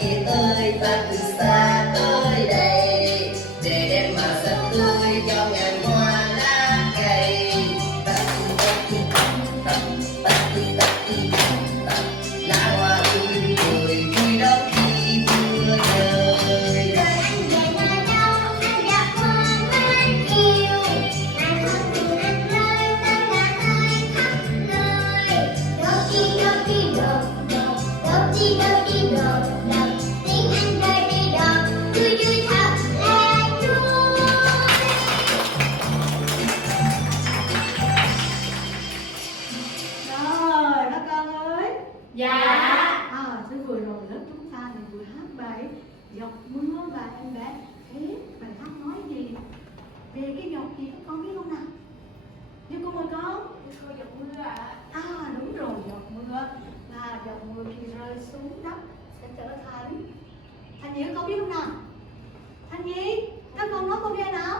kia ơi, ta từ xa tới đây để đem màu xanh tươi cho ngàn hoa lá cây. Lá hoa tươi cười vui đón khi mưa rơi. Rồi anh về nhà đâu, anh gặp hoa mến yêu. Ngàn hoa tình anh rơi, tan ngàn ơi khắp nơi. Đâu đi đột đột, đâu đi đột đột. Tiếng anh rơi đi đột, vui vui thật là vui. Rồi các con ơi. Dạ. Thế vừa rồi lớp chúng ta thì vừa hát bài Giọt Mưa và em bé biết bài hát nói gì? Về cái giọt gì các con biết không nào? Như cô mời con. Cô giọt mưa ạ. Đúng rồi, giọt mưa. Và giọt mưa khi rơi xuống đất sẽ trở thành Nhi, các con biết không nào? Thanh Nhi, các con nói câu nghe nào?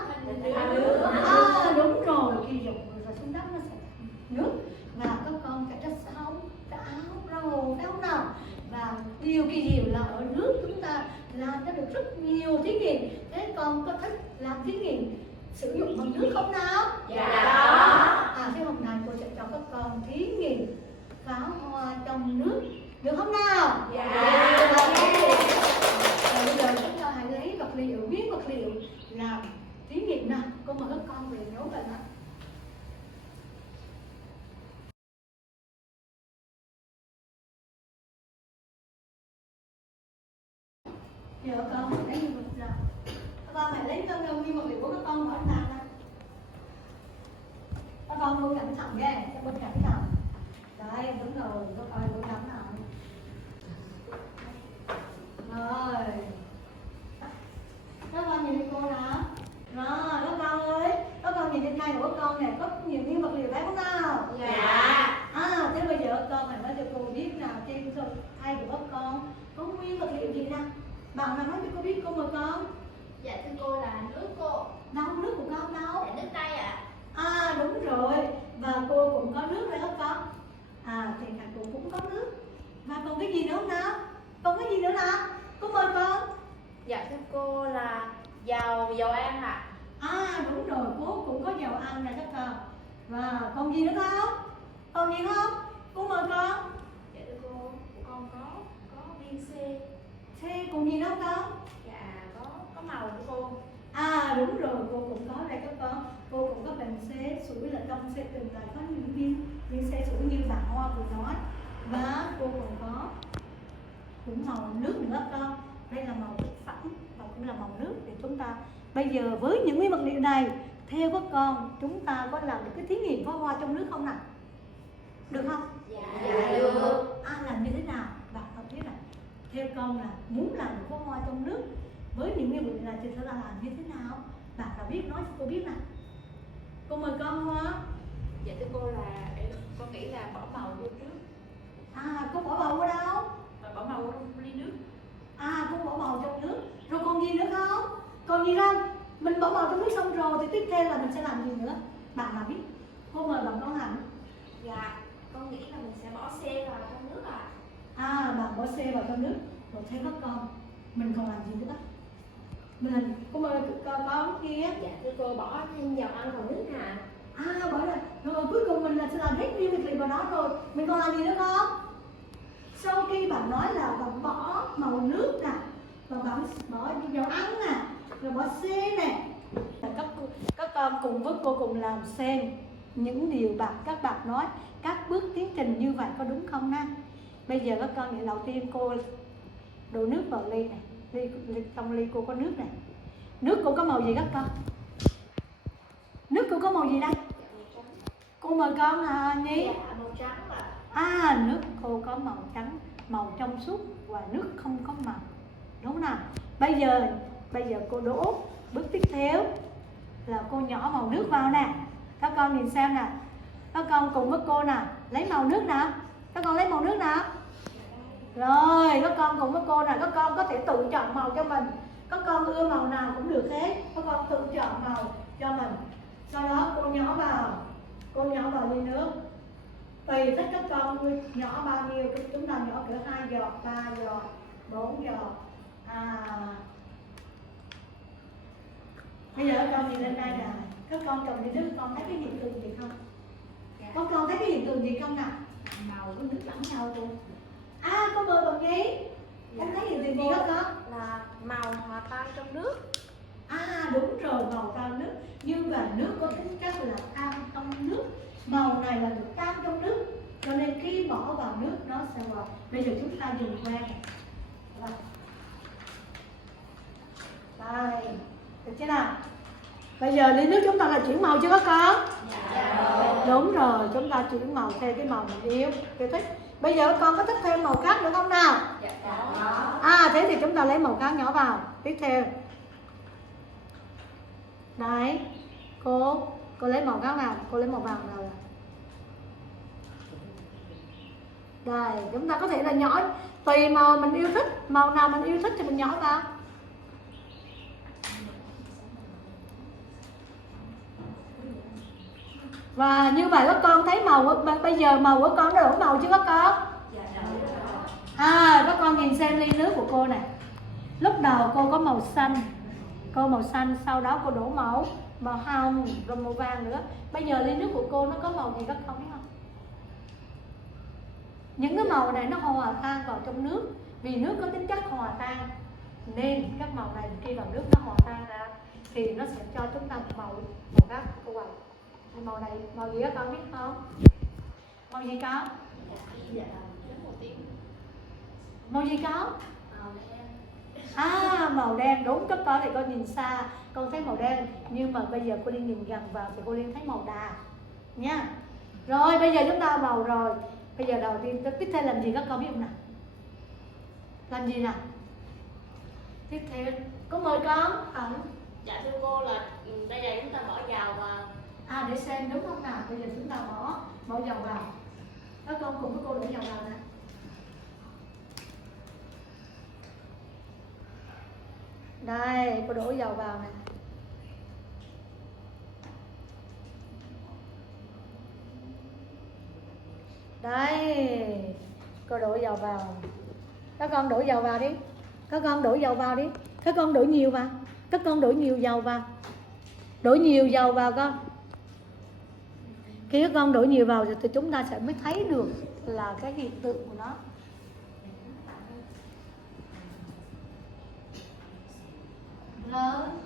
Đúng rồi, khi giọt mưa rơi xuống đất nó sẽ thành nước. Và các con phải ra sao? Ra áo, ra hồ, phải không nào? Và điều kỳ diệu là ở nước chúng ta làm ra được rất nhiều thí nghiệm. Thế con có thích làm thí nghiệm sử dụng bằng nước không nào? Dạ. Thế hôm nay cô sẽ cho các con thí nghiệm pháo hoa trong nước, được không nào? Dạ. Và bây giờ chúng ta hãy lấy vật liệu, miếng vật liệu làm thí nghiệm nào. Cô mời các con về nấuกันạ. Giờ con hãy lấy nguyên vật liệu. Các con hãy lấy nguyên vật liệu của các con bỏ ra. Các con vô cẩn thận nghe, cho bên cẩn thận. Đấy, đúng rồi, các con vô cẩn thận. Rồi. Các con nhìn cô nào. Rồi, các con ơi, các con nhìn trên tay của các con này có nhiều nguyên vật liệu phải không nào? Dạ. Thế bây giờ các con hãy nói cho cô biết nào, trên tay của các con có nguyên vật liệu gì nào? Bạn nào nói cho cô biết, cô mời con. Dạ thưa cô là nước cô. Đâu, nước của con đâu? Dạ nước tay ạ. Đúng rồi, và cô cũng có nước phải không con? Thì cả cô cũng có nước. Và còn cái gì nữa không nào? Còn cái gì nữa nào? Cô mời con. Dạ thưa cô là dầu ăn ạ. Đúng rồi, cô cũng có dầu ăn này các con. Và còn gì nữa không? Còn gì không? Cô mời con. Dạ thưa cô, của con có viên C. Thế còn gì nữa không con? Dạ có màu của cô. Đúng rồi, cô cũng có đây các con. Cô cũng có bình xế sủi, là trong xe từng này có những viên xe sủi như bà Hoa vừa nói. Và cô còn có cũng màu nước nữa các con. Đây là màu thực phẩm và cũng là màu nước để chúng ta. Bây giờ với những nguyên vật liệu này, theo các con, chúng ta có làm được cái thí nghiệm pháo hoa trong nước không nào? Được không? Dạ được. Làm như thế nào? Bạn học biết này. Theo con là muốn làm được pháo hoa trong nước với những nguyên vật liệu này thì sẽ làm như thế nào? Bạn nào biết nói cho cô biết nào. Cô mời con Hoa. Dạ thưa cô là con nghĩ là bỏ màu vô nước. Cô bỏ màu ở đâu? Và bỏ màu vô ly nước. Cô bỏ màu trong nước. Rồi còn gì nữa không? Còn gì không? Mình bỏ màu trong nước xong rồi thì tiếp theo là mình sẽ làm gì nữa? Bạn nào biết? Cô mời bạn con Hạnh. Dạ con nghĩ là mình sẽ bỏ xe vào trong nước ạ. Bạn bỏ xe vào trong nước. Rồi theo các con, mình còn làm gì nữa? Cô mời con kia. Dạ thưa cô bỏ thêm dầu ăn vào nước hả? Bỏ ra. Rồi cuối cùng mình là sẽ làm hết nguyên vật liệu vào đó rồi. Mình còn làm gì nữa không? Sau khi bạn nói là bạn bỏ màu nước nè, và bạn bỏ dầu ăn nè, rồi bỏ xe nè. Các con cùng với cô cùng làm xem những điều các bạn nói, các bước tiến trình như vậy có đúng không nè? Bây giờ các con nghĩ đầu tiên cô đổ nước vào ly này, trong ly cô có nước này. Nước cô có màu gì các con? Nước cô có màu gì đây? Cô mời con Nhi. Dạ màu trắng ạ. Nước cô có màu trắng, màu trong suốt và nước không có màu. Đúng không nào? Bây giờ cô đổ bước tiếp theo là cô nhỏ màu nước vào nè. Các con nhìn xem nè. Các con cùng với cô nè, lấy màu nước nè. Các con lấy màu nước nè. Rồi, các con cùng với cô nè, các con có thể tự chọn màu cho mình. Các con ưa màu nào cũng được hết. Các con tự chọn màu cho mình. Sau đó cô nhỏ vào ly nước. Tùy thích các con nhỏ bao nhiêu, chúng ta nhỏ cỡ 2 giọt, 3 giọt, 4 giọt. Bây giờ con nhìn lên đây nè, các con cầm ly nước, con thấy cái hiện tượng gì không? Các con thấy cái hiện tượng gì không nào? Màu với nước lẫn nhau luôn. Có bơi bằng nhí. Em thấy hiện tượng gì các con? Là màu hòa tan trong nước. Đúng rồi, màu tan nước. Nhưng mà nước có tính chất là tan trong nước. Màu này là được tan trong nước, cho nên khi bỏ vào nước nó sẽ vào. Bây giờ chúng ta dùng que này. Đây, được chưa nào? Bây giờ ly nước chúng ta là chuyển màu chưa các con? Đúng rồi, chúng ta chuyển màu theo cái màu mình yêu thích. Bây giờ các con có thích thêm màu khác nữa không nào? Thế thì chúng ta lấy màu khác nhỏ vào. Tiếp theo. Đấy, cô lấy màu khác nào? Cô lấy màu vàng nào? Đây, chúng ta có thể là nhỏ tùy màu mình yêu thích, màu nào mình yêu thích thì mình nhỏ vào. Và như vậy các con thấy màu bây giờ màu của con đã đổi màu chưa các con? Các con nhìn xem ly nước của cô này. Lúc đầu cô có màu xanh, sau đó cô đổ màu hồng, rồi màu vàng nữa. Bây giờ ly nước của cô nó có màu gì các con biết không? Những cái màu này nó hòa tan vào trong nước. Vì nước có tính chất hòa tan nên các màu này khi vào nước nó hòa tan ra thì nó sẽ cho chúng ta màu khác. Cô bảo màu này màu gì các con biết không? Màu gì con? Màu gì con? Màu đen. Đúng, các con thì con nhìn xa con thấy màu đen, nhưng mà bây giờ cô Liên nhìn gần vào thì cô Liên thấy màu đà nha. Rồi bây giờ chúng ta màu rồi. Bây giờ đầu tiên tiếp theo làm gì các con biết không nào? Làm gì nào? Tiếp theo có mời con. Dạ thưa cô là bây giờ chúng ta bỏ dầu vào. Để xem đúng không nào? Bây giờ chúng ta bỏ dầu vào. Các con cùng với cô đổ dầu vào nè. Đây, cô đổ dầu vào nè. Đây, cô đổ dầu vào. Các con đổ dầu vào đi. Các con đổ dầu vào đi. Các con đổ nhiều vào. Các con đổ nhiều dầu vào. Đổ nhiều dầu vào con. Khi các con đổ nhiều vào thì chúng ta sẽ mới thấy được là cái hiện tượng của nó. Lớn.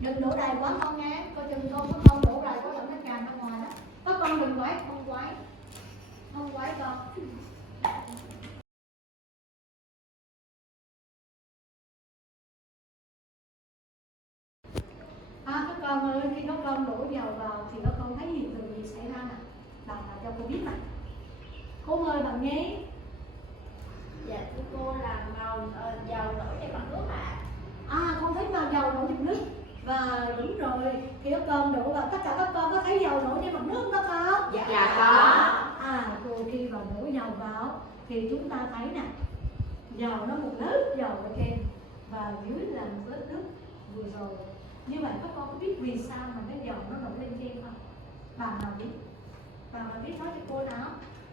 Đừng đổ đầy quá con nha. Coi chừng con đổ đầy quá làm nó tràn ra ngoài đó. Các con đừng quái, không quái con. Các con ơi, khi các con đổ dầu vào thì các con thấy hiện tượng gì xảy ra nè? Bạn nào cho cô biết nè. Cô mời bạn nhé. Dạ thưa cô là màu dầu nổi trên mặt nước ạ. Con thấy màu dầu nổi trên nước. Và đúng rồi, khi các con đổ vào, tất cả các con có thấy dầu nổi trên mặt nước đó không? Dạ có. Cô khi vào đổ dầu vào thì chúng ta thấy nè, dầu nó một lớp dầu ở trên và dưới là một lớp nước vừa rồi. Như vậy các con có biết vì sao mà cái dầu nó nổi lên trên không? Bạn nào biết? Bạn nào biết nói cho cô nào?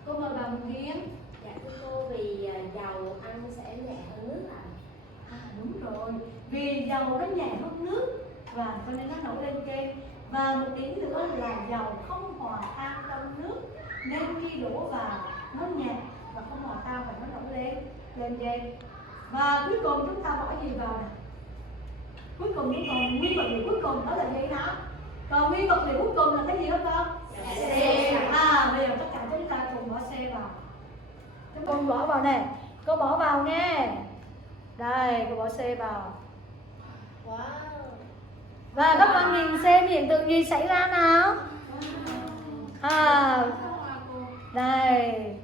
Cô mời bà Mừng Hiên. Dạ thưa cô vì dầu ăn sẽ nhẹ hơn nước ạ. Đúng rồi, vì dầu nó nhẹ hơn nước và cho nên nó nổi lên trên. Và một điểm nữa là dầu không hòa tan trong nước nên khi đổ vào nó nhẹ và không hòa tan và nó nổi lên trên. Và cuối cùng chúng ta bỏ gì vào nè? Cuối cùng chúng còn nguyên vật liệu cuối cùng đó là gì hả? Còn nguyên vật liệu cuối cùng là cái gì hả con? Xe. Bây giờ tất cả chúng ta cùng bỏ xe vào. Chúng con bỏ vào nè, cô bỏ vào nghe. Đây, cô bỏ xe vào. Wow. Và các con nhìn xem hiện tượng gì xảy ra nào. Đây.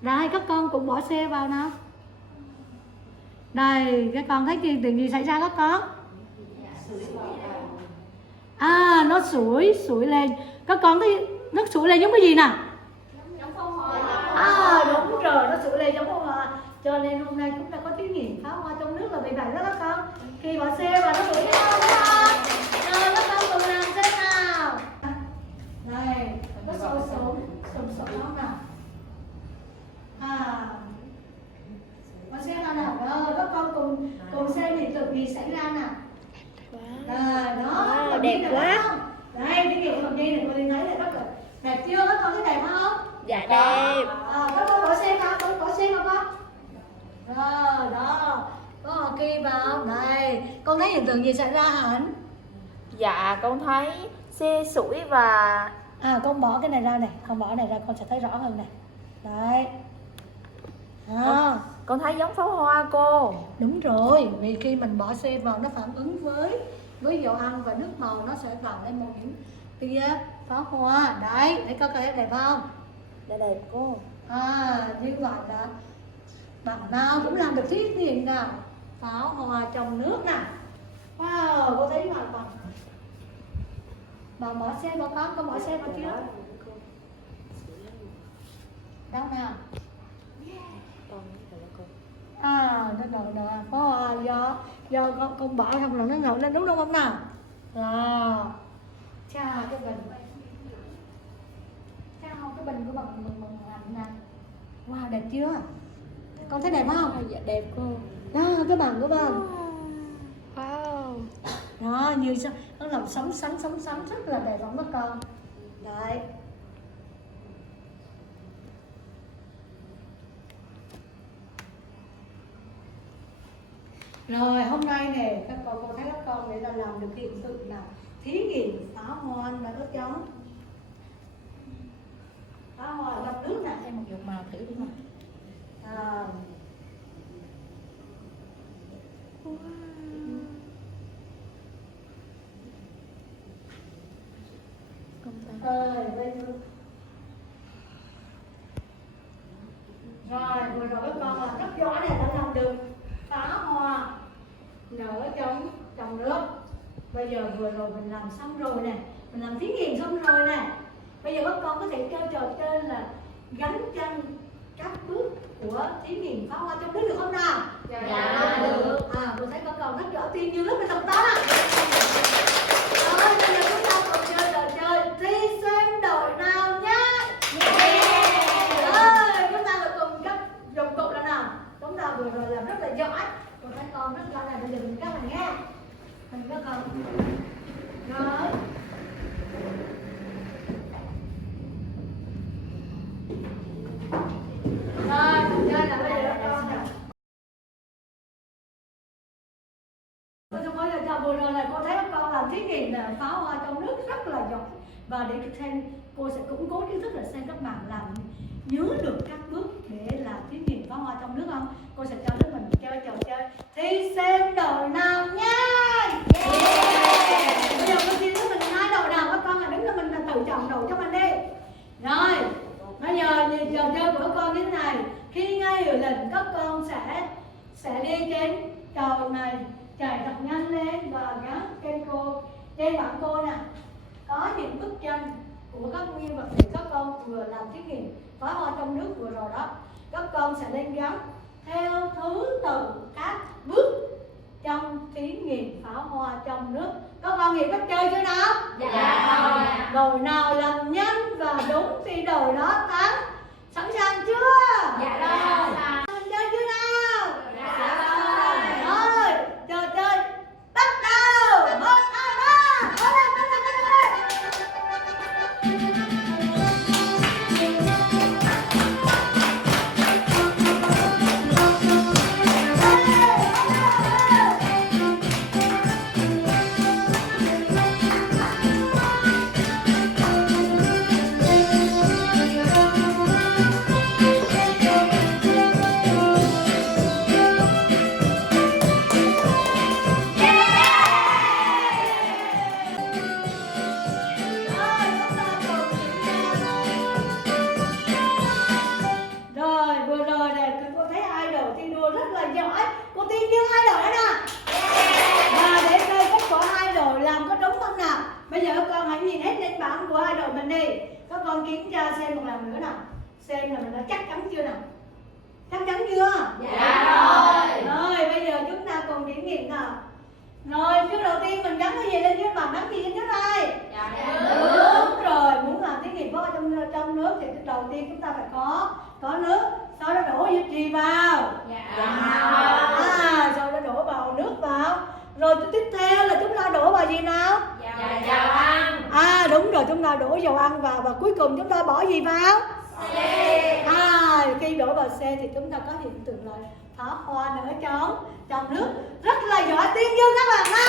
Đây, các con cũng bỏ xe vào nào. Đây, các con thấy hiện tượng gì xảy ra các con? Nó sủi lên. Các con thấy nó sủi lên giống cái gì nào? Giống pháo hoa. Đúng rồi, nó sủi lên giống pháo hoa. Cho nên hôm nay chúng ta có thí nghiệm pháo hoa trong nước là vì vậy đó các con. Khi bỏ xe vào nó sủi lên không các con? Rồi các con cùng làm xem nào. Đây, nó sôi sụm nó nào. gì xảy ra nè? Đó, Wow, vòng đẹp dây này quá. phải không? Đây, cái kiểu vòng dây này cô Liên thấy là rất là đẹp chưa? Các con thấy đẹp không? Dạ đẹp. Các con bỏ xem không? Con bỏ xem không con? Đó, có họ kia vào. Đây, con thấy hiện tượng gì xảy ra hả Hạnh? Dạ con thấy xe sủi và Con bỏ cái này ra này, con bỏ này ra con sẽ thấy rõ hơn này. Đấy. con thấy giống pháo hoa cô. Đúng rồi, vì khi mình bỏ xe vào nó phản ứng với dầu ăn và nước màu, nó sẽ tạo lên một những tia pháo hoa. Đấy, thấy có thấy đẹp không? Dạ đẹp cô. Như vậy là bạn nào cũng làm được thí nghiệm nào pháo hoa trong nước nè. Wow, cô thấy hoàn toàn. Bạn bỏ xe vào con bỏ xe vào chưa? Đâu nào? Nó nở có do con bỏ không là nó nở lên đúng không nào? Chào cái bình của bằng lạnh nè. Wow, đẹp chưa? Con thấy đẹp không? Dạ đẹp cô. Đó, cái bằng của bạn. Wow. Đó, như sao nó làm sóng sánh rất là đẹp không các con. Đấy. Rồi hôm nay nè các cô thấy các con để là làm được hiện tượng nào thí nghiệm pháo hoa là có giống pháo hoa trong nước nè, em một dụng màu thử đi mà. Rồi vừa rồi các con làm rất giỏi này, đã làm được pháo hoa nở trong nước. Bây giờ vừa rồi mình làm xong rồi nè, mình làm thí nghiệm xong rồi nè. Bây giờ các con có thể chơi trò chơi là gắn chân các bước của thí nghiệm pháo hoa trong nước được không nào? Dạ được. Tôi thấy các con rất giỏi, tiên như lớp mình tập đó. Rồi bây giờ chúng ta cùng chơi trò chơi thi xem đội nào nhé. Rồi chúng ta lại cùng các dụng cụ là nào? Chúng ta vừa rồi làm rất là giỏi. Tôi thấy con rất giỏi này, bây giờ mình các bạn nghe. Mình các con. Rồi. Rồi, chơi là bây giờ các con nè. Vừa rồi là cô thấy các con làm thí nghiệm là pháo hoa trong nước rất là giỏi. Và để xem cô sẽ củng cố kiến thức là xem các bạn làm nhớ được các bước để làm thí nghiệm pháo hoa trong nước không? Cô sẽ cho lớp mình chơi trò chơi thi xem đội nào nha. Bây giờ cô thi lớp mình hai đội nào, các con là đứng là mình là tự chọn đội cho mình đi. Rồi, bây giờ trò chơi của các con như thế này. Khi nghe hiệu lệnh các con sẽ đi trên cầu này, chạy thật nhanh lên và gắn trên bảng cô nè. Có những bức tranh của các nguyên vật liệu các con vừa làm thí nghiệm pháo hoa trong nước vừa rồi đó. Các con sẽ lên gắn theo thứ tự các bước trong thí nghiệm pháo hoa trong nước. Các con hiểu cách chơi chưa nào? Dạ. Đội nào làm nhanh và đúng thì đội đó thắng. Sẵn sàng chưa? Dạ rồi. Mình chơi chưa nào? Dạ rồi. Rồi, trò chơi bắt đầu. 1, 2, 3. Bắt đầu. Rồi, vừa rồi nè, cô thấy idol thi đua rất là giỏi. Cô tin như idol đó nè. Và để coi kết quả idol làm có đúng không nào? Bây giờ các con hãy nhìn hết lên bảng của idol mình đi. Các con kiểm tra xem một lần nữa nào. Xem là mình đã chắc chắn chưa nào? Chắc chắn chưa? Dạ rồi. Rồi, bây giờ chúng ta cùng kiểm nghiệm nào. Rồi, trước đầu tiên mình gắn cái gì lên trước bàn, gắn gì lên trước đây? Dạ Đúng rồi, muốn làm thí nghiệm pháo hoa trong nước thì đầu tiên chúng ta phải có nước, sau đó đổ gì vào? Dạ. Sau đó đổ vào nước vào Rồi tiếp theo là chúng ta đổ vào gì nào? Dầu ăn. Đúng rồi, chúng ta đổ dầu ăn vào và cuối cùng chúng ta bỏ gì vào? Khi đổ vào xe thì chúng ta có hiện tượng là pháo hoa nở trong nước, rất là giỏi, tuyên dương các bạn ha.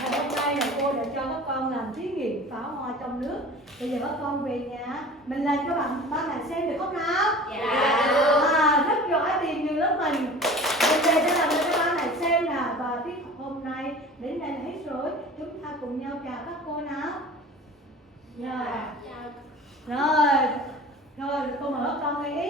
Ngày hôm nay là cô đã cho các con làm thí nghiệm pháo hoa trong nước. Bây giờ các con về nhà mình làm cho ba mẹ xem được không nào? Rất giỏi, tuyên dương lớp mình. Bây giờ sẽ làm cho ba mẹ xem nào. Và tiết học hôm nay đến đây là hết rồi. Chúng ta cùng nhau chào các cô nào. Rồi, cô mời các con nghĩ.